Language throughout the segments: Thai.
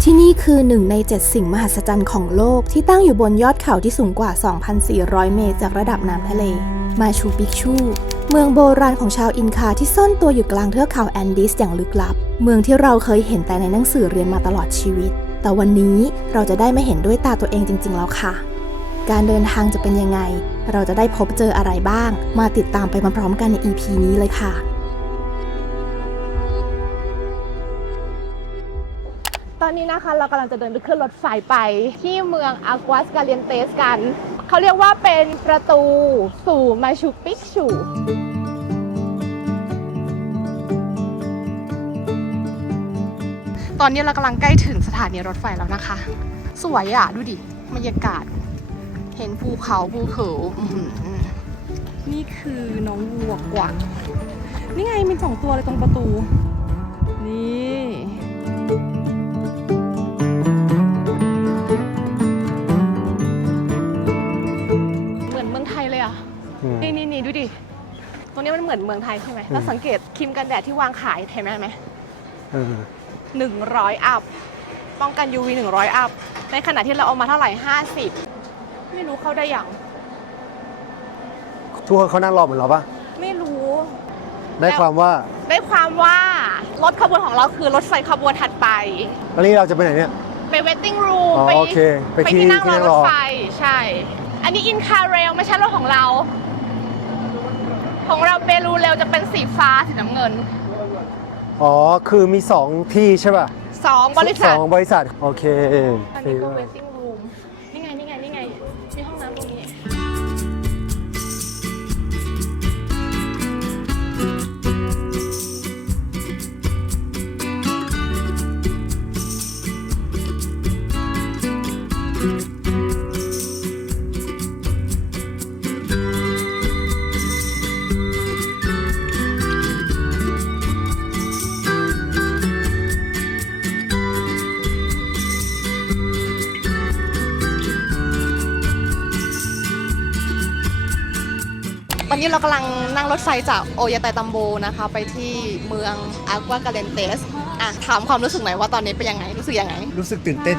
ที่นี่คือหนึ่งใน7สิ่งมหัศจรรย์ของโลกที่ตั้งอยู่บนยอดเขาที่สูงกว่า 2,400 เมตรจากระดับน้ำทะเลมาชูปิกชูเมืองโบราณของชาวอินคาที่ซ่อนตัวอยู่กลางเทือกเขาแอนดีสอย่างลึกลับเมืองที่เราเคยเห็นแต่ในหนังสือเรียนมาตลอดชีวิตแต่วันนี้เราจะได้มาเห็นด้วยตาตัวเองจริงๆแล้วค่ะการเดินทางจะเป็นยังไงเราจะได้พบเจออะไรบ้างมาติดตามไปพร้อมๆกันใน EP นี้เลยค่ะตอนนี้นะคะเรากำลังจะเดินไปขึ้นรถไฟไปที่เมืองอากัวสกาเลียนเตสกันเขาเรียกว่าเป็นประตูสู่มาชูปิกชูตอนนี้เรากำลังใกล้ถึงสถานีรถไฟแล้วนะคะสวยอ่ะดูดิบรรยากาศเห็นภูเขานี่คือน้องวัวกวางนี่ไงมี2ตัวเลยตรงประตูนี่นี่ดูดิตรงนี้มันเหมือนเมืองไทยใช่ไหมแล้วสังเกตครีมกันแดดที่วางขายเห็นไหม100 อัพป้องกัน UV 100 อัพในขณะที่เราเอามาเท่าไหร่50ไม่รู้เข้าได้ยังทุกคนเขานั่งรอเหมือนเราปะไม่รู้ได้ความว่ารถขบวนของเราคือรถไฟขบวนถัดไปแล้วนี่เราจะไปไหนเนี่ยไป waiting room โอเคไปที่นั่งรถไฟใช่อันนี้อินคาเรลไม่ใช่รถของเราเบลูเรลจะเป็นสีฟ้าสีน้ำเงินอ๋อคือมี2ที่ใช่ป่ะ2 บริษัทโอเคอันนี้ก็ waiting room นี่ไงมีห้องน้ำตรงนี้ตอนนี้เรากำลังนั่งรถไฟจากโอยาไตตัมโบนะคะไปที่เมืองอากัวกาเลนเตสถามความรู้สึกหน่อยว่าตอนนี้เป็นยังไงรู้สึกยังไงรู้สึกตื่นเต้น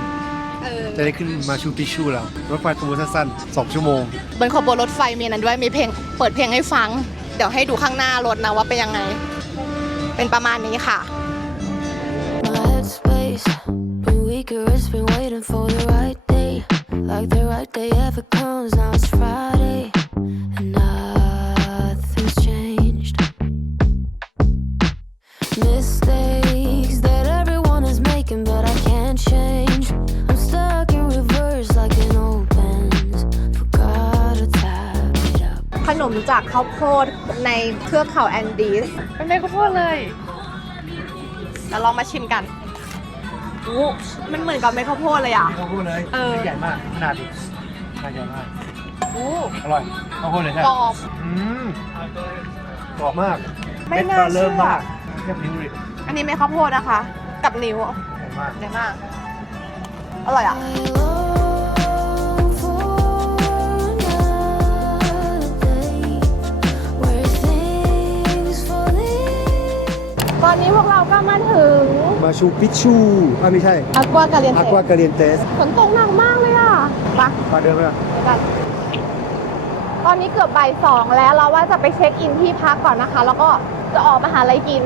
จะได้ขึ้นมาชูปิชูแล้วรถไฟตัวสั้นๆ2 ชั่วโมงบนขบวนรถไฟมีนั้นด้วยมีเพลงเปิดเพลงให้ฟังเดี๋ยวให้ดูข้างหน้ารถนะว่าเป็นยังไงเป็นประมาณนี้ค่ะMistakes that everyone is making, but I can't change. I'm stuck in reverse like an old Benz. Forgot to tap it up. ขนมจากข้าวโพดในเทือกเขาแอนดีสเป็นเม็ดข้าวโพดเลยแล้วลองมาชิมกันมันเหมือนกับเม็ดข้าวโพดเลยอ่ะข้าวโพดเลยใหญ่มากขนาดใหญ่มากอร่อยข้าวโพดเลยใช่กรอบกรอบมากไม่น่าเชื่อเทียบนิ้วดิอันนี้เม็ดข้าวโพดนะคะกับนิ้วใหญ่มากอร่อยอ่ะตอนนี้พวกเราก็มาถึงมาชูปิชูไม่ใช่อากัวกาเลียนเตส ฝ ฝนตกหนักมากเลยอ่ะมาเดินไปกันตอนนี้เกือบบ่าย 2แล้วเราว่าจะไปเช็คอินที่พักก่อนนะคะแล้วก็จะออกมาหาอะไรกิน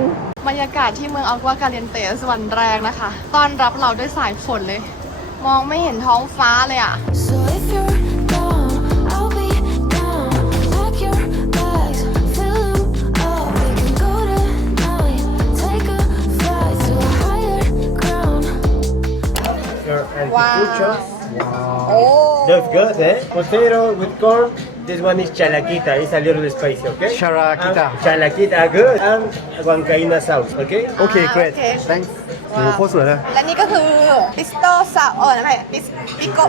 บรรยากาศที่เมืองอากัวกาเลียนเตสวันแรกนะคะต้อนรับเราด้วยสายฝนเลยมองไม่เห็นท้องฟ้าเลยอ่ะLooks good, eh? Potato with corn. This one is chalaquita. It's a little spicy, okay? Chalaquita, good. And huancaína sauce, okay? Okay, great. Thanks. โอ้โหโคตรสวยเลยและนี่ก็คือปิสโต้ซาวอะไรปิโก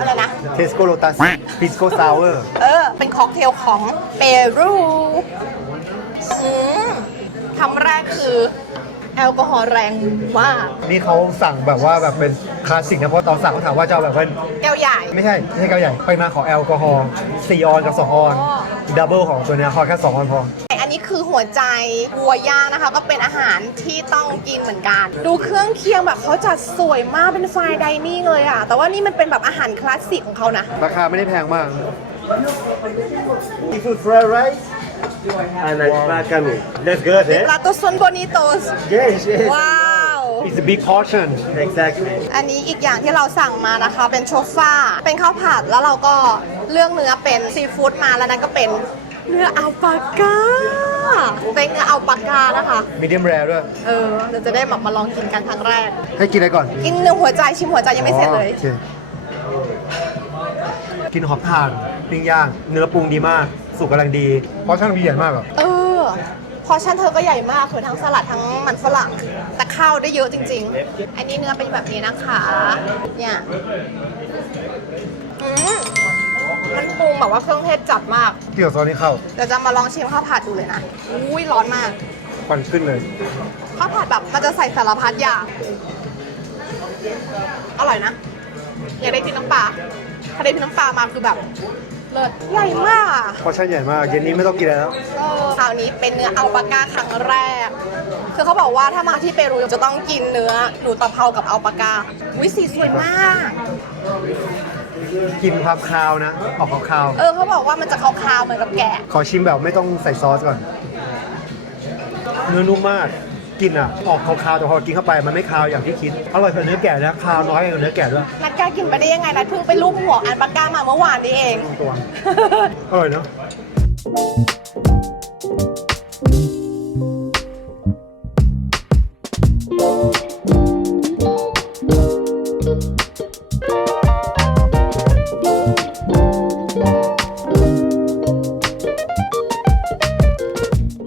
อะไรนะเทสโกโลตัสปิสโกซาวเวอร์เป็นค็อกเทลของเปรูคำแรกคือแอลกอฮอล์แรงมากนี่เขาสั่งแบบว่าแบบเป็นคลาสสิกนะเพราะตอนสั่งเขาถามว่าจะเอาแบบเป็นแก้วใหญ่ไม่ใช่แก้วใหญ่ไปมาขอแอลกอฮอล์4 ออนกับ2 ออนดับเบิลของตัวนี้ขอแค่2 ออนพออันนี้คือ หัวใจวัวย่างนะคะ ก็เป็นอาหารที่ต้องกินเหมือนกัน ดูเครื่องเคียงแบบเขาจัดสวยมากเป็นไฟน์ไดนิ่งเลยอะแต่ว่านี่มันเป็นแบบอาหารคลาสสิกของเขานะ ราคาไม่ได้แพงมาก Seafood fried rice and alpaca meat. That's good, eh? Platos son bonitos Yes, yes. ว้าว It's a big portion Exactly. อันนี้อีกอย่างที่เราสั่งมานะคะ เป็นโชฟ้า เป็นข้าวผัดแล้วเราก็เลือกเนื้อเป็นซีฟู้ดมาแล้วนั้นก็เป็นเนื้ออัลปาก้าเป็นเนื้ออัลปาก้านะคะ medium rare ด้วย เดี๋ยวจะได้มาลองกินกันครั้งแรก ให้กินอะไรก่อน กินเนื้อหัวใจชิมหัวใจยังไม่เสร็จเลย โอคกินหอมถ่านปิ้งย่าง เนื้อปรุงดีมาก สุกกำลังดีเพราะช่างดีใหญ่มากเหรอ พอชั่นเธอก็ใหญ่มากคือทั้งสลัดทั้งมันฝรั่งแต่ข้าวได้เยอะจริงๆ อันนี้เนื้อเป็นแบบนี้นะคะ เนี่ยมันปรุงแบบว่าเครื่องเทศจัดมาก เกี่ยวซอสนี่เข้า เดี๋ยวจะมาลองชิมข้าวผัดดูเลยนะ อุ้ยร้อนมาก ควันขึ้นเลย ข้าวผัดแบบมันจะใส่สารพัดอย่าง อร่อยนะ อยากได้กินน้ำปลาถ้าได้กินน้ำปลามาคือแบบเลิศใหญ่มากอะ เพราะช่างใหญ่มาก เย็นนี้ไม่ต้องกินแล้ว คราวนี้เป็นเนื้ออัลปาก้าครั้งแรก คือเขาบอกว่าถ้ามาที่เปรูจะต้องกินเนื้อหนูตะเภากับอัลปาก้าวิสีสวยมาก กินความคาวนะ ออกคาว เขาบอกว่ามันจะคาวๆเหมือนกับแกะ ๆขอชิมแบบไม่ต้องใส่ซอสก่อน เนื้อนุ่มมาก กินอ่ะ ออกคาวๆแต่พอกินเข้าไปมันไม่คาวอย่างที่คิด อร่อยกว่าเนื้อแกะนะคาวน้อยกว่าเนื้อแกะด้วย นัดกล้ากินไปได้ยังไงนัดเพิ่งไปลูบหัวอัลปาก้ามาเมื่อวานนี้เอง ตัว อร่อยเนาะ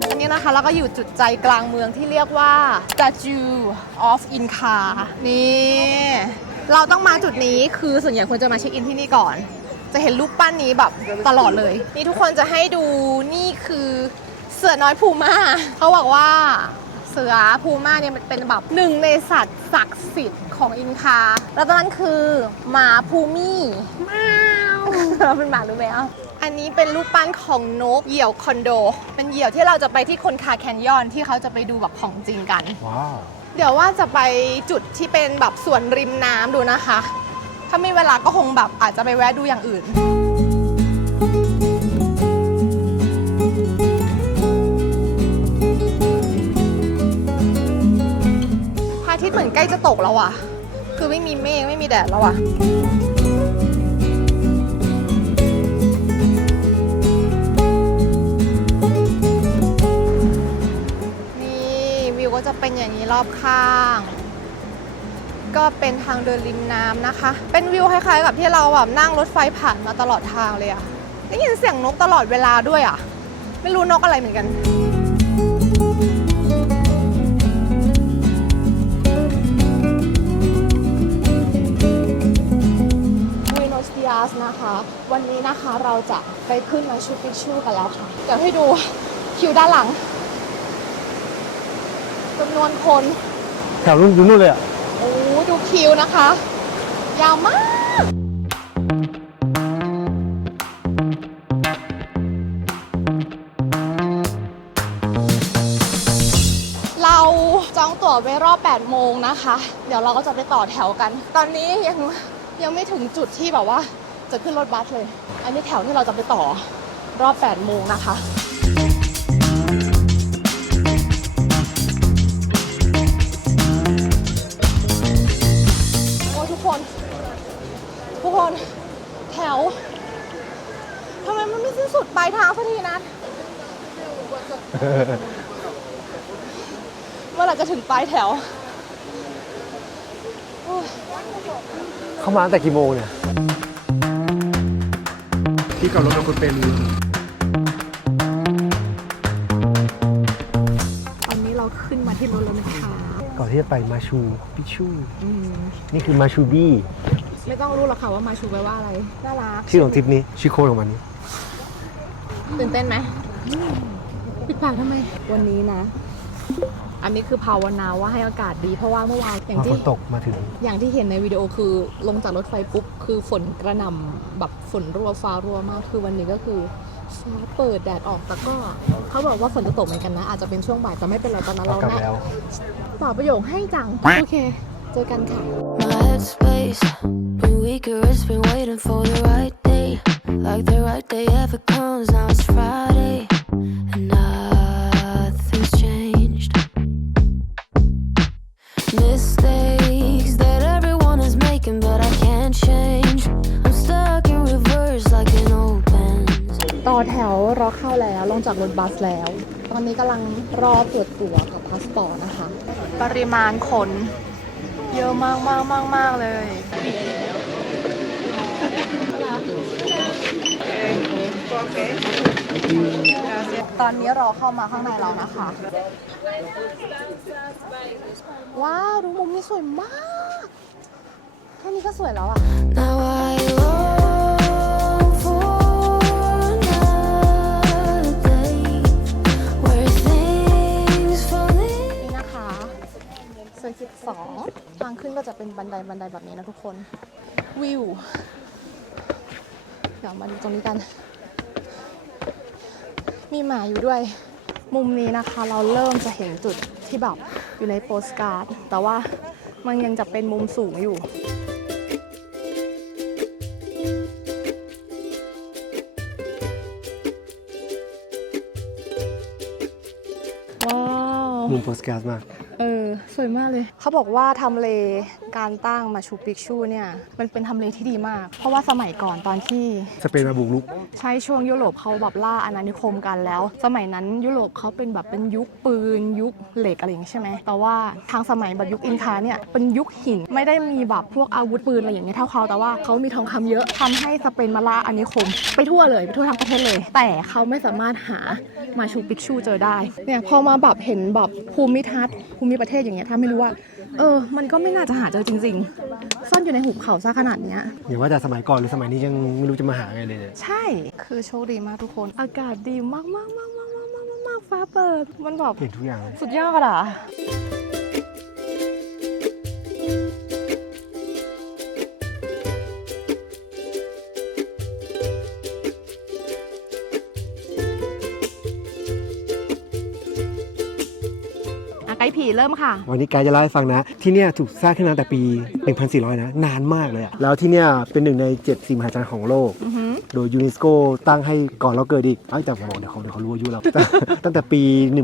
อันนี้นะคะแล้วก็อยู่จุดใจกลางเมืองที่เรียกว่า Statue of Inca นี่ เราต้องมาจุดนี้คือส่วนใหญ่ควรจะมาเช็คอินที่นี่ก่อน จะเห็นรูปปั้นนี้แบบตลอดเลย นี่ทุกคนจะให้ดูนี่คือเสือน้อยพูม่าเขาบอกว่าเสือพูม่าเนี่ยมันเป็นแบบหนึ่งในสัตว์ศักดิ์สิทธิ์ของอินคา แล้วตอนนั้นคือหมาพูมี่ม้าวเป็นหมาหรือแมวอันนี้เป็นรูปปั้นของนกเหยี่ยวคอนโด เป็นเหยี่ยวที่เราจะไปที่คนคาแคนยอนที่เขาจะไปดูแบบของจริงกัน ว้าว เดี๋ยวว่าจะไปจุดที่เป็นแบบสวนริมน้ำดูนะคะ ถ้ามีเวลาก็คงแบบอาจจะไปแวะดูอย่างอื่น พระอาทิตย์เหมือนใกล้จะตกแล้วอะคือไม่มีเมฆไม่มีแดดแล้วอะวิวก็จะเป็นอย่างนี้รอบข้าง ก็เป็นทางเดินริมน้ำนะคะ เป็นวิวคล้ายๆกับที่เราแบบนั่งรถไฟผ่านมาตลอดทางเลยอะได้ยินเสียงนกตลอดเวลาด้วยอะไม่รู้นกอะไรเหมือนกันBuenos Dias นะคะ วันนี้นะคะเราจะไปขึ้นมาชูปิชูกันแล้วค่ะ เดี๋ยวให้ดูคิวด้านหลังจำนวนคน แถวนู้นอยู่นู่นเลยอ่ะ โอ้ดูคิวนะคะ ยาวมาก เราจองตั๋วไว้รอบ 8 โมงนะคะ เดี๋ยวเราก็จะไปต่อแถวกัน ตอนนี้ยังไม่ถึงจุดที่แบบว่าจะขึ้นรถบัสเลย อันนี้แถวที่เราจะไปต่อรอบ 8 โมงนะคะ ทุกคนแถวทำไมมันไม่สิ้นสุดปลายทางสักทีนะเมื่อไหร่จะถึงปลายแถว เข้ามาตั้งแต่กี่โมงเนี่ย ที่กับรถกับคุณเปรู ตอนนี้เราขึ้นมาที่รถแล้วนะคะ ก่อนที่จะไปมาชูปิชู นี่คือมาชูบี้ ไม่ต้องรู้หรอกค่ะว่ามาชูแปลว่าอะไร น่ารัก ชื่อของทริปนี้ชื่อโค้ดของมันนี้ ตื่นเต้นไหมปิดปากทำไม วันนี้นะ อันนี้คือภาวนาว่าให้อากาศดีเพราะว่าเมื่อวานอย่าง ฝ ที่ นตกมาถึง อย่างที่เห็นในวิดีโอคือลงจากรถไฟปุ๊บคือฝนกระหน่ำแบบฝนรั่วฟ้ารั่วมากคือวันนี้ก็คือ ฟ้าเปิดแดดออกแต่ก็เขาบอกว่าฝนจะตกเหมือนกันนะ อาจจะเป็นช่วงบ่ายแต่ไม่เป็นไรตอนนั้นเรา กลับแล้ว ตอบประโยคให้จัง โอเค เจอกันค่ะ My headspace been weaker, it's been waiting for the right day. Like the right day ever comes, now it's Friday. And nothing's changed. Mistakes that everyone is making, but I can't change. I'm stuck in reverse like an old Benz. ต่อแถวรอเข้าแล้วลงจากรถบัสแล้ว ตอนนี้กำลังรอตรวจตั๋วกับพาสปอร์ตนะคะ ปริมาณคนเยอะมากเลย ตอนนี้รอเข้ามาข้างในแล้วนะคะ ว้าว ดูมุมนี้สวยมาก แค่นี้ก็สวยแล้วอะ Now I long for another day where things fall in. นี่นะคะเซอร์กิต2ทางขึ้นก็จะเป็นบันไดแบบนี้นะทุกคน วิว เดี๋ยวมาดูตรงนี้กัน มีหมาอยู่ด้วย มุมนี้นะคะเราเริ่มจะเห็นจุดที่แบบอยู่ในโปสการ์ด แต่ว่ามันยังจะเป็นมุมสูงอยู่ ว้าว มุมโปสการ์ดมาก สวยมากเลย เขาบอกว่าทำเลการตั้งมาชูปิกชูเนี่ยมันเป็นทำเลที่ดีมาก เพราะว่าสมัยก่อนตอนที่ สเปนมาบุกรุก ใช่ช่วงยุโรปเขาแบบล่าอาณานิคมกันแล้ว สมัยนั้นยุโรปเขาเป็นแบบเป็นยุคปืนยุคเหล็กอะไรอย่างนี้ใช่ไหมแต่ว่าทางสมัยแบบยุคอินคาเนี่ยเป็นยุคหินไม่ได้มีแบบพวกอาวุธปืนอะไรอย่างเงี้ยเท่าเขาแต่ว่าเขามีทองคำเยอะทำให้สเปนมาล่าอาณานิคมไปทั่วเลยไปทั่วทั้งประเทศเลย แต่เขาไม่สามารถหามาชูปิกชูเจอได้เนี่ยพอมาแบบเห็นแบบภูมิทัศน์ภูมิประเทศอย่างเงี้ยทำให้รู้ว่ามันก็ไม่น่าจะหาเจอจริงๆซ่อนอยู่ในหุบเขาซะขนาดเนี้ย อย่าว่าแต่สมัยก่อนหรือสมัยนี้ยังไม่รู้จะมาหาไงเลยเนี่ย ใช่ คือโชคดีมากทุกคน อากาศดีมากฟ้าเปิด มันแบบ เห็นทุกอย่างเลย สุดยอดอ่ะ ไกด์ผีเริ่มค่ะ วันนี้ไกด์จะเล่าให้ฟังนะ ที่เนี่ยถูกสร้างขึ้นมาแต่ปี 1400 นะ นานมากเลยอะแล้วที่เนี่ยเป็นหนึ่งใน7สิ่งมหัศจรรย์ของโลก โดยยูเนสโกตั้งให้ก่อนเราเกิดอีกแต่ผมบอกเดี๋ยวเขารู้อายุเรา ตั้งแต่ปี 1983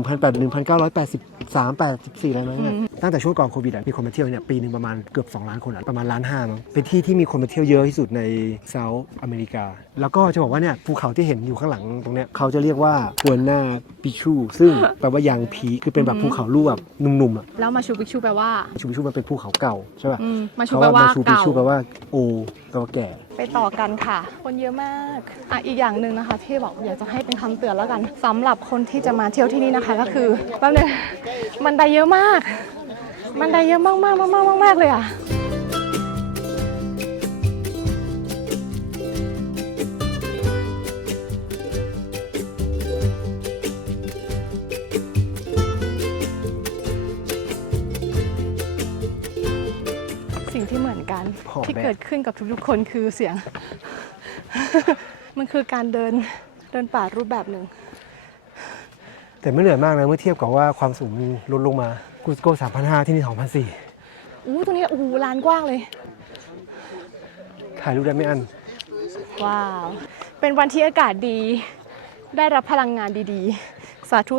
84 อะไรมั้งตั้งแต่ช่วงก่อนโควิดมีคนมาเที่ยวเนี่ยปีหนึ่งประมาณเกือบ2 ล้านคนประมาณ1.5 ล้านมั้งเป็นที่ที่มีคนมาเที่ยวเยอะที่สุดในเซาท์อเมริกา แล้วก็จะบอกว่าเนี่ยภูเขาที่เห็นอยู่ข้างหลังตรงเนี้ยเขาจะเรียกว่ากัวน่าปิชูซึ่งแปลว่ายางผีคือเป็นแบบภูเขาลูกแบบนุ่มๆอ่ะ แล้วมาชูปิกชูแปลว่า ชูปิชูมันเป็นภูเขาเก่าใช่ป่ะ มาชูแปลว่า ชูปิ เก่า ชูแปลว่าโอแปลว่าแก่ ไปต่อกันค่ะ คนเยอะมาก อีกอย่างหนึ่งนะคะ ที่บอกอยากจะให้เป็นคำเตือนแล้วกันสำหรับคนที่จะมาเที่ยวที่นี่นะคะก็คือแป๊บนึงบันไดเยอะมากบันไดเยอะมากเลยอ่ะ สิ่งที่เหมือนกัน ขอบแบบ ที่เกิดขึ้นกับทุกๆคนคือเสียง มันคือการเดินป่ารูปแบบหนึ่ง แต่ไม่เหนื่อยมากนะเมื่อเทียบกับว่าความสูงมันลดลงมากูสโก้ 3,500 ที่นี่ 2,400 ตรงนี้ลานกว้างเลย ถ่ายรูปได้ไม่อัน ว้าว เป็นวันที่อากาศดี ได้รับพลังงานดีๆ สาธุ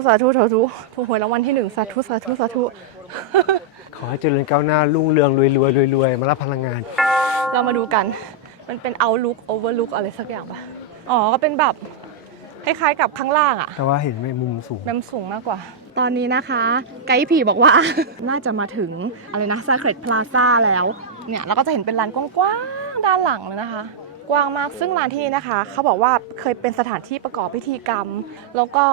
ถูกหวยรางวัลที่ 1 สาธุ ขอให้เจริญก้าวหน้ารุ่งเรืองรวยมารับพลังงาน เรามาดูกัน มันเป็น outlook overlook อะไรสักอย่างปะก็เป็นแบบคล้ายๆกับข้างล่างอะ แต่ว่าเห็นไหมมุมสูง แบบสูงมากกว่า ตอนนี้นะคะ ไกด์ผีบอกว่า น่าจะมาถึงอะไรนะ Sacred Plaza แล้วเนี่ยเราก็จะเห็นเป็นลานกว้างๆด้านหลังเลยนะคะ กว้างมากซึ่งลานที่นี่นะคะเขาบอกว่าเคยเป็นสถานที่ประกอบพิธีกรรม แล้วก็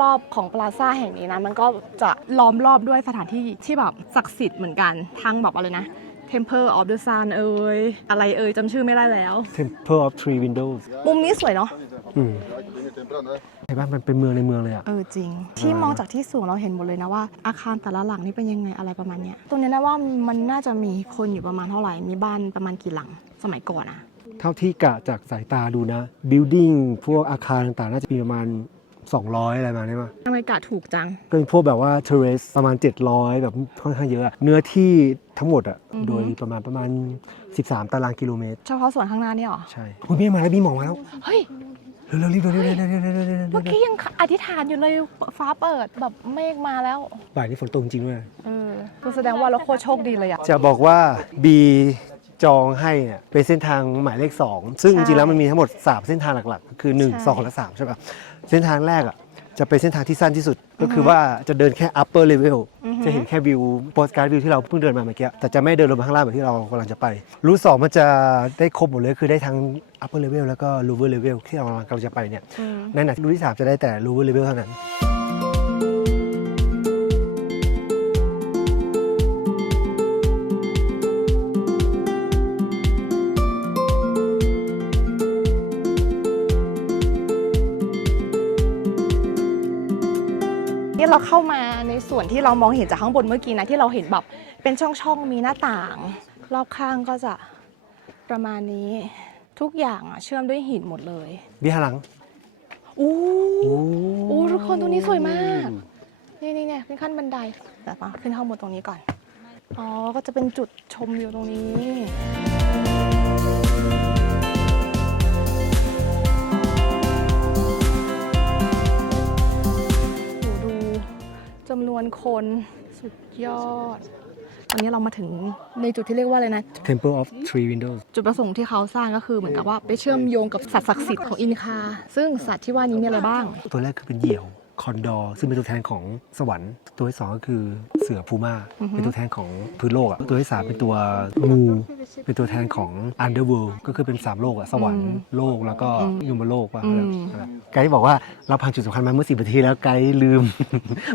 รอบๆของปลาซ่าแห่งนี้นะมันก็จะล้อมรอบด้วยสถานที่ที่แบบศักดิ์สิทธิ์เหมือนกันทั้งแบบอะไรนะ Temple of the Sun อะไรจำชื่อไม่ได้แล้ว Temple of Three Windows มุมนี้สวยเนาะ เห็นป่ะมันเป็นเมืองในเมืองเลยอ่ะ จริง ที่มองจากที่สูงเราเห็นหมดเลยนะว่าอาคารแต่ละหลังนี่เป็นยังไงอะไรประมาณเนี้ยตรงนี้นะว่ามันน่าจะมีคนอยู่ประมาณเท่าไหร่มีบ้านประมาณกี่หลังสมัยก่อนอะ เท่าที่กะจากสายตาดูนะ building พวกอาคารต่างๆ น่าจะมีประมาณ 200 อะไรมาได้มั้ย ทำไมกะถูกจัง ก็เป็นพวกแบบว่า terrace ประมาณ 700 แบบค่อนข้างเยอะ เนื้อที่ทั้งหมดอะโดยประมาณ 13 ตารางกิโลเมตร เฉพาะส่วนข้างหน้านี่หรอ ใช่คุณพี่มาแล้วพี่หมองมาแล้ว เฮ้ย เร็วๆรีบเร็วๆเร็วๆเร็วๆเร็วๆเร็วๆเร็วๆ เมื่อกี้ยังอธิษฐานอยู่เลยฟ้าเปิดแบบเมฆมาแล้ว บ่ายนี้ฝนตกจริงด้วย คือแสดงว่าเราโคตรโชคดีเลยอะ จะบอกว่าบีจองให้เนี่ยเป็นเส้นทางหมายเลข 2 ซึ่งจริงๆแล้วมันมีทั้งหมด 3 เส้นทางหลักๆ คือ 1 2 และ 3 ใช่ป่ะ เส้นทางแรกอ่ะจะเป็นเส้นทางที่สั้นที่สุด ก็คือว่าจะเดินแค่ upper level จะเห็นแค่วิว postcard view ที่เราเพิ่งเดินมาเมื่อกี้ แต่จะไม่เดินลงมาข้างล่างแบบที่เรากำลังจะไป รูท 2 มันจะได้ครบหมดเลย คือได้ทั้ง upper level แล้วก็ lower level ที่เรากำลังจะไปเนี่ยในขณะที่รูทที่ 3 จะได้แต่ lower level เท่านั้น ที่เราเข้ามาในส่วนที่เรามองเห็นจากข้างบนเมื่อกี้นะที่เราเห็นแบบเป็นช่องๆมีหน้าต่าง รอบข้างก็จะประมาณนี้ทุกอย่างอะเชื่อมด้วยหินหมดเลย บีหันหลัง อู้อู้ทุกคนตรงนี้สวยมาก นี่เป็นขั้นบันไดแต่มาขึ้นข้างบนตรงนี้ก่อนอ๋อก็จะเป็นจุดชมวิวตรงนี้ดูจำนวนคนสุดยอดตอนนี้เรามาถึงในจุดที่เรียกว่าอะไรนะ Temple of Three Windows จุดประสงค์ที่เขาสร้างก็คือเหมือนกับว่าไปเชื่อมโยงกับสัตว์ศักดิ์สิทธิ์ของอินคา ซึ่งสัตว์ที่ว่านี้มีอะไรบ้าง ตัวแรกคือเป็นเหยี่ยวคอนดอร์ซึ่งเป็นตัวแทนของสวรรค์ตัวที่สองก็คือเสือพูม่าเป็นตัวแทนของพื้นโลกอะตัวที่สามเป็นตัวงูเป็นตัวแทนของ Underworld ก็คือเป็น3โลกอะสวรรค์โลกแล้วก็ยมโลกว่าไกด์บอกว่าเราผ่านจุดสำคัญมาเมื่อ10 นาทีแล้วไกด์ลืม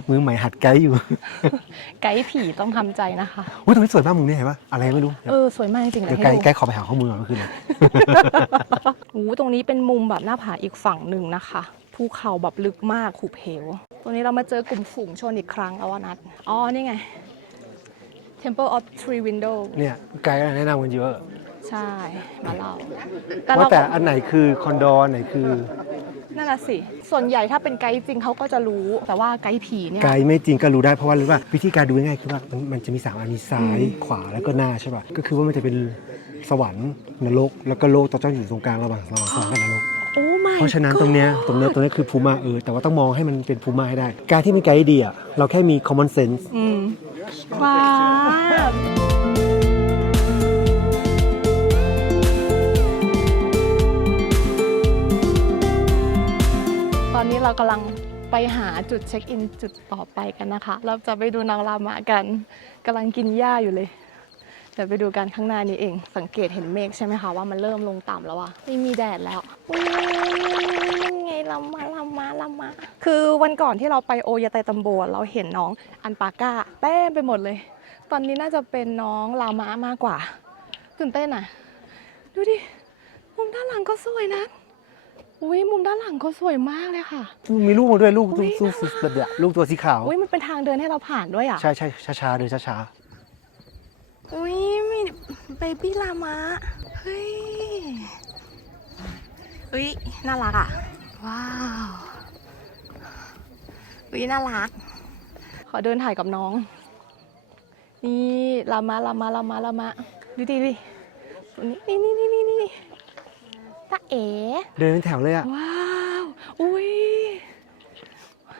มือใหม่หัดไกด์อยู่ ไกด์ผีต้องทำใจนะคะ อุ้ยตรงนี้สวยมากมุมนี้เห็นปะอะไรไม่รู้ สวยมากจริงๆ เดี๋ยว นะ ไกด์ขอไปหาข้อมูลก่อนเมื่อคืนเลย ตรงนี้เป็นมุมแบบหน้าผาอีกฝั่งหนึ่งนะคะภูเขาแบบลึกมากหุบเหวตรงนี้เรามาเจอกลุ่มฝูงชนอีกครั้งแล้วนัดอ๋อนี่ไง Temple of Three Windows เนี่ยไกด์แนะนำกันเยอะ ใช่มาเล่า ว่าแต่อันไหนคือคอนดอร์ไหนคือ นั่นน่ะสิส่วนใหญ่ถ้าเป็นไกด์จริงเขาก็จะรู้แต่ว่าไกด์ผีเนี่ย ไกด์ไม่จริงก็รู้ได้เพราะว่ารู้ว่าวิธีการดูง่ายๆคือว่ามันจะมี3อันนี้ซ้ายขวาแล้วก็หน้าใช่ป่ะก็คือว่ามันจะเป็นสวรรค์นรกแล้วก็โลกตอนเจ้าอยู่ตรงกลางระหว่างสวรรค์กับนรก โอ้ my เพราะฉะนั้นตรงเนี้ยคือพูม่าแต่ว่าต้องมองให้มันเป็นพูม่าให้ได้การที่เป็นไกด์ดีอ่ะเราแค่มี common sense ว้าวตอนนี้เรากำลังไปหาจุดเช็คอินจุดต่อไปกันนะคะ เราจะไปดูนางรามะกันกำลังกินหญ้าอยู่เลยเดี๋ยวไปดูกันข้างหน้านี้เองสังเกตเห็นเมฆใช่ไหมคะว่ามันเริ่มลงต่ำแล้วอะไม่มีแดดแล้วนั่นไงลำมาคือวันก่อนที่เราไปโอยาไตตัมโบเราเห็นน้องอันปาก้าเต้ไปหมดเลย ตอนนี้น่าจะเป็นน้องลามะมากกว่าตื่นเต้นอะดูดิมุมด้านหลังก็สวยนะมุมด้านหลังก็สวยมากเลยค่ะ มีลูกมาด้วยลูกแบบเนี้ยลูกตัวสีขาว มันเป็นทางเดินให้เราผ่านด้วยอะ ใช่ช้าๆเดินช้า มีเบบี้ลามะเฮ้ยน่ารักอ่ะว้าวน่ารักขอเดินถ่ายกับน้องนี่ลามะดูดิตัวนี้นี่ตาเอ๋ เดินเป็นแถวเลยอ่ะ ว้าว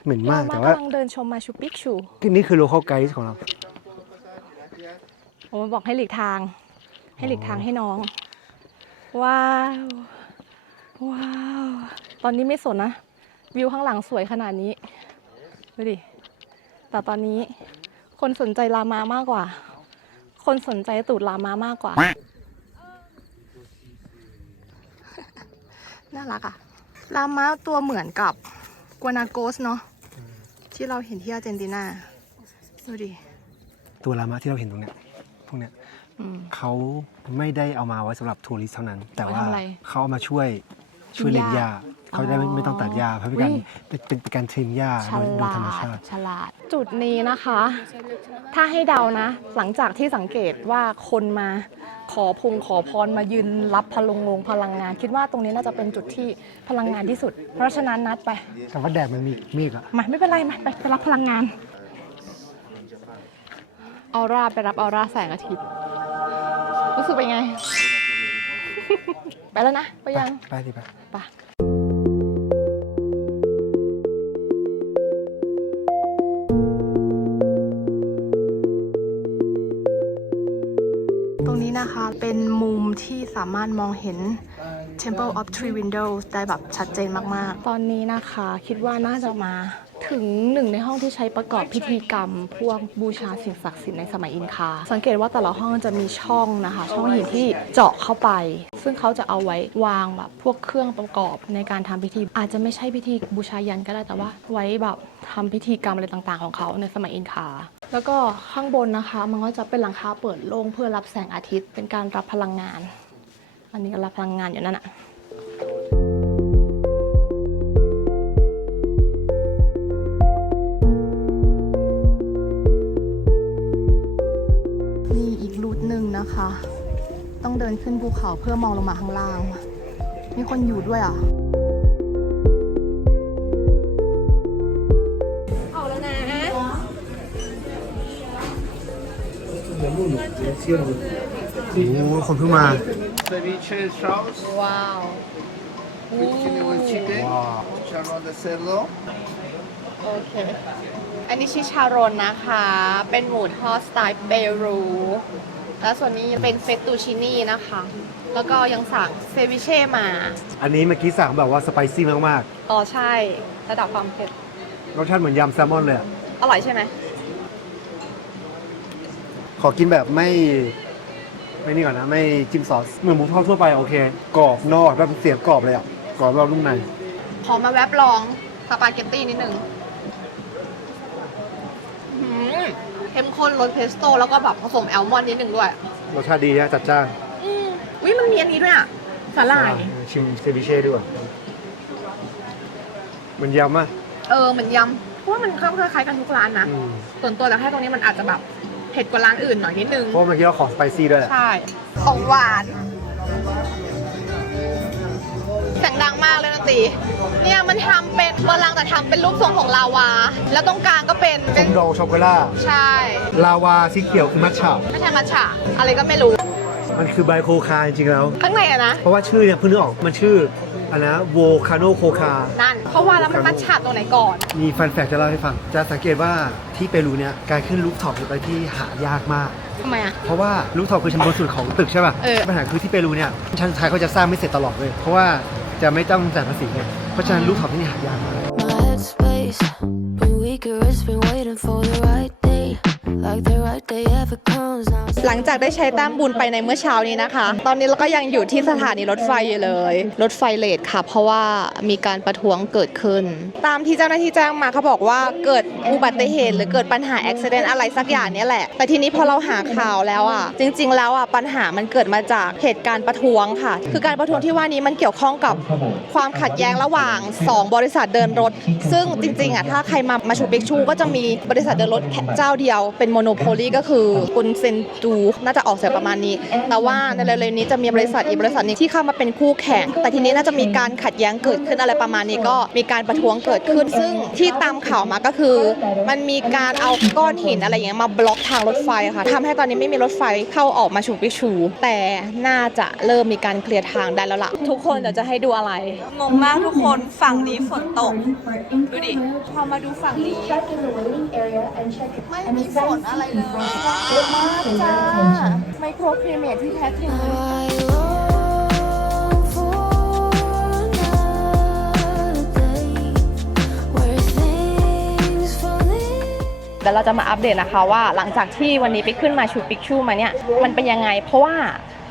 เหม็นมาก เรา แต่ กำ ว่า ลังเดินชมมาชูปิกชู นี่คือ local guide ของเรา ผมบอกให้หลีกทางให้น้องว้าวตอนนี้ไม่สนนะวิวข้างหลังสวยขนาดนี้ดูดิแต่ตอนนี้คนสนใจลามามากกว่าคนสนใจตูดลามามากกว่าน่ารักอะลามาตัวเหมือนกับกัวนาโกสเนาะที่เราเห็นที่อาร์เจนตินาดูดิ ตัวลามะที่เราเห็นตรงเนี้ยพวกเนี้ยเขาไม่ได้เอามาไว้สำหรับทัวริสต์เท่านั้น แต่ว่าเขาเอามาช่วยเล่นหญ้า เขาได้ไม่ต้องตัดหญ้าเพราะเป็นการเป็นการทริมหญ้าโดยธรรมชาติ ฉลาดจุดนี้นะคะ ถ้าให้เดานะ หลังจากที่สังเกตว่าคนมาขอพรมายืนรับพลังงาน คิดว่าตรงนี้น่าจะเป็นจุดที่พลังงานที่สุด เพราะฉะนั้นนัดไป แต่ว่าแดดมันมีเมฆอะ ไม่เป็นไรมาไปรับพลังงานออร่าไปรับออร่าแสงอาทิตย์รู้สึกเป็นไง ไปแล้วนะไปยัง ไปดิไป ไปตรงนี้นะคะเป็นมุมที่สามารถมองเห็น Temple of Three Windows ได้แบบชัดเจนมากๆตอนนี้นะคะคิดว่าน่าจะมาถึงหนึ่งในห้องที่ใช้ประกอบพิธีกรรม พวกบูชาสิ่งศักดิ์สิทธิ์ในสมัยอินคาสังเกตว่าแต่ละห้องจะมีช่องนะคะช่องหินที่เจาะเข้าไปซึ่งเขาจะเอาไว้วางแบบพวกเครื่องประกอบในการทำพิธีอาจจะไม่ใช่พิธีบูชายันก็ได้แต่ว่าไว้แบบทำพิธีกรรมอะไรต่างๆของเขาในสมัยอินคาแล้วก็ข้างบนนะคะมันก็จะเป็นหลังคาเปิดโล่งเพื่อรับแสงอาทิตย์เป็นการรับพลังงานอันนี้ก็รับพลังงานอยู่นั่นอะนี่อีกรูทหนึ่งนะคะ ต้องเดินขึ้นภูเขาเพื่อมองลงมาข้างล่าง มีคนอยู่ด้วยอ่ะเอาแล้วนะ โอ้โหคนเพิ่งมา Ceviche sauce, ว้าว with chili with chicken, ว้าว chicharrón de cerdo. โอเค อันนี้ชิชารอนนะคะ เป็นหมูทอดสไตล์เปรู แล้วส่วนนี้เป็นเฟตตูชินี่นะคะ แล้วก็ยังสั่งเซวิเช่มา อันนี้เมื่อกี้สั่งแบบว่าสไปซี่มาก อ๋อใช่ ระดับความเผ็ด ๆรสชาติเหมือนยำแซลมอนเลยอะ อร่อยใช่ไหม ขอกินแบบไม่นี่ก่อนนะไม่จิ้มซอสเหมือนหมูทอดทั่วไปโอเคกรอบนอกแบบเสียงกรอบเลยอะกรอบเรานุ่มใน ขอมาแวบลองสปาเกตตี้นิดนึงอื้อหือเข้มข้นรสเพสโต้แล้วก็แบบผสมแอลมอนด์นิดนึงด้วย รสชาติดีนะจัดจ้าน วิมันมีอันนี้ด้วยอ่ะสาหร่าย ชิมเซบิเช่ด้วยเหมันยำอ่ะ เหมือนยำเพราะว่ามันคล้ายๆกันทุกร้านนะ อืม ส่วนตัวแต่แค่ตรงนี้มันอาจจะแบบเผ็ดกว่าร้านอื่นหน่อยนิดนึง เพราะเมื่อกี้เราขอสไปซี่ด้วยแหละ ใช่ ของหวานเสียงดังมากเลยดนตรีเนี่ยมันทำเป็นบอลลังแต่ทำเป็นรูปทรงของลาวา แล้วตรงกลางก็เป็น ส้มดองช็อกโกแลต ใช่ ลาวาสีเขียวคือมัทฉะ ไม่ใช่มัทฉะอะไรก็ไม่รู้ มันคือไบโคคาจริงๆแล้ว ข้างในอะนะ เพราะว่าชื่อเนี่ยเพิ่งนึกออกมันชื่ออันนะโวคาโนโคคา นั่นเพราะว่าแล้วมันมัทฉะตรงไหนก่อน มีฟันแฟกจะเล่าให้ฟัง จะสังเกตว่าที่เปรูเนี่ยการขึ้นลูฟท็อปเป็นอะไรที่หายากมาก ทำไมอะ เพราะว่าลูฟท็อปคือชั้นบนสุดของตึกใช่ป่ะ ปัญหาคือที่เปรูเนี่ยชั้นสุดท้ายเขาจะสร้างไม่เสร็จตลอดเลย เพราะว่าจะไม่ต้องจ่ายภาษีไงเพราะฉะนั้นลูฟท็อปที่นี่หายากมาก My headspace been weaker, it's been waiting for the right day. Like the right day ever comes now. หลังจากได้ใช้แต้มบุญไปในเมื่อเช้านี้นะคะ ตอนนี้เราก็ยังอยู่ที่สถานีรถไฟอยู่เลย รถไฟเลทค่ะ เพราะว่ามีการประท้วงเกิดขึ้น ตามที่เจ้าหน้าที่แจ้งมาเขาบอกว่าเกิดอุบัติเหตุหรือเกิดปัญหาอุบิเหตุอะไรสักอย่างเนี้แหละ แต่ทีนี้พอเราหาข่าวแล้วอ่ะ จริงๆแล้วอ่ะปัญหามันเกิดมาจากเหตุการณ์ประท้วงค่ะ คือการประท้วงที่ว่านี้มันเกี่ยวข้องกับความขัดแย้งระหว่าง 2 บริษัทเดินรถ ซึ่งจริงๆอ่ะถ้าใครมาชูปิกชูก็จะมีบริษัทเดินรถแค่เจ้าเดียวเป็นโมโนโพลีก็คือกุนเซนจูน่าจะออกเสียงประมาณนี้ แต่ว่าในเร็วๆนี้จะมีบริษัทอีกบริษัทหนึงที่เข้ามาเป็นคู่แข่ง แต่ทีนี้น่าจะมีการขัดแย้งเกิดขึ้นอะไรประมาณนี้ก็มีการประท้วงเกิดขึ้น ซึ่งที่ตามข่าวมาก็คือ มันมีการเอาก้อนหินอะไรอย่างเงี้ยมาบล็อกทางรถไฟค่ะทำให้ตอนนี้ไม่มีรถไฟเข้าออกมาชูปิกชู แต่น่าจะเริ่มมีการเคลียร์ทางได้แล้วล่ะทุกคนเดี๋ยวจะให้ดูอะไรงงมากทุกคนฝั่งนี้ฝนตกดูดิพอมาดูฝั่งนี้ไม่มีฝนอะไรเลยมากจ้าไมโครคลีเมทที่แท้จริง I long for another day where things fall in. เดี๋ยวเราจะมาอัปเดตนะคะว่าหลังจากที่วันนี้ไปขึ้นมาชูปิกชูมาเนี่ยมันเป็นยังไงเพราะว่า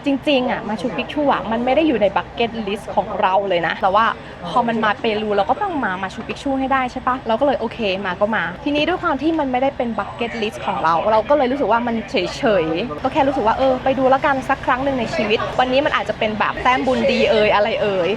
จริงๆอ่ะมาชูปิกชูอ่ะมันไม่ได้อยู่ในบักเก็ตลิสต์ของเราเลยนะแต่ว่าพอมันมาเปรูเราก็ต้องมาชูปิกชูให้ได้ใช่ปะเราก็เลยโอเคมาก็มาทีนี้ด้วยความที่มันไม่ได้เป็นบักเก็ตลิสต์ของเราก็เลยรู้สึกว่ามันเฉยๆก็แค่รู้สึกว่าไปดูแล้วกันสักครั้งหนึ่งในชีวิตวันนี้มันอาจจะเป็นแบบแต้มบุญดีอะไร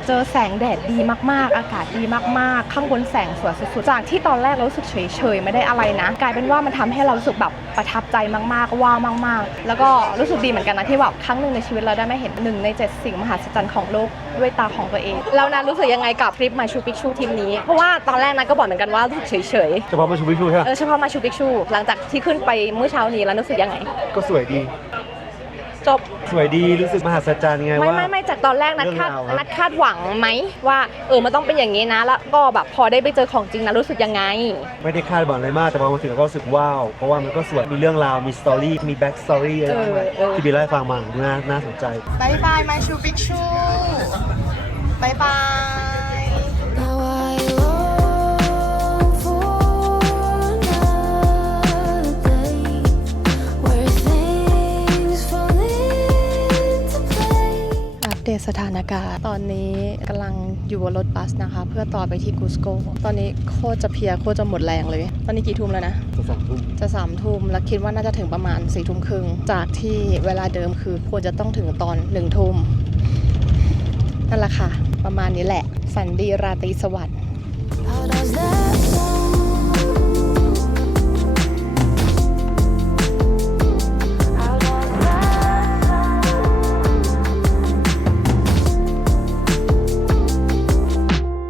เจอแสงแดดดีมากๆอากาศดีมากๆข้างบนแสงสวยสุดๆจากที่ตอนแรกเรารู้สึกเฉยๆไม่ได้อะไรนะกลายเป็นว่ามันทำให้เรารู้สึกแบบประทับใจมากๆว้าวมากๆแล้วก็รู้สึกดีเหมือนกันนะที่แบบครั้งหนึ่งในชีวิตเราได้มาเห็น1 ใน 7 สิ่งมหัศจรรย์ของโลกด้วยตาของตัวเองแล้วนะรู้สึกยังไงกับทริปมาชูปิกชูทีมนี้เพราะว่าตอนแรกนะก็บอกเหมือนกันว่ารู้สึกเฉยๆเฉพาะมาชูปิกชูใช่ไหม เฉพาะมาชูปิกชูหลังจากที่ขึ้นไปเมื่อเช้านี้แล้วรู้สึกยังไง ก็สวยดี จบ สวยดีรู้สึกมหัศจรรย์ไงว่า ไม่จากตอนแรกนัด เรื่องราวครับ คาดหวังไหมว่ามันต้องเป็นอย่างนี้นะแล้วก็แบบพอได้ไปเจอของจริงนะรู้สึกยังไง ไม่ได้คาดหวังอะไรมากแต่พอมาถึงเราก็รู้สึกว้าวเพราะว่ามันก็สวยมีเรื่องราวมีสตอรี่มีแบ็กสตอรี่อะไรมากมายที่บีเล่าให้ฟังมาน่าสนใจ บายบายมาชูปิกชูบายบาย Now I long for another day where things fall into place. อัปเดตสถานการณ์ตอนนี้กำลังอยู่บนรถบัสนะคะเพื่อต่อไปที่กุสโกตอนนี้โคตรจะเพลียโคตรจะหมดแรงเลยตอนนี้กี่ทุ่มแล้วนะ จะ3 ทุ่มแล้วคิดว่าน่าจะถึงประมาณ4 ทุ่มครึ่งจากที่เวลาเดิมคือควรจะต้องถึงตอน1 ทุ่มนั่นแหละค่ะประมาณนี้แหละฝันดีราตรีสวัสดิ์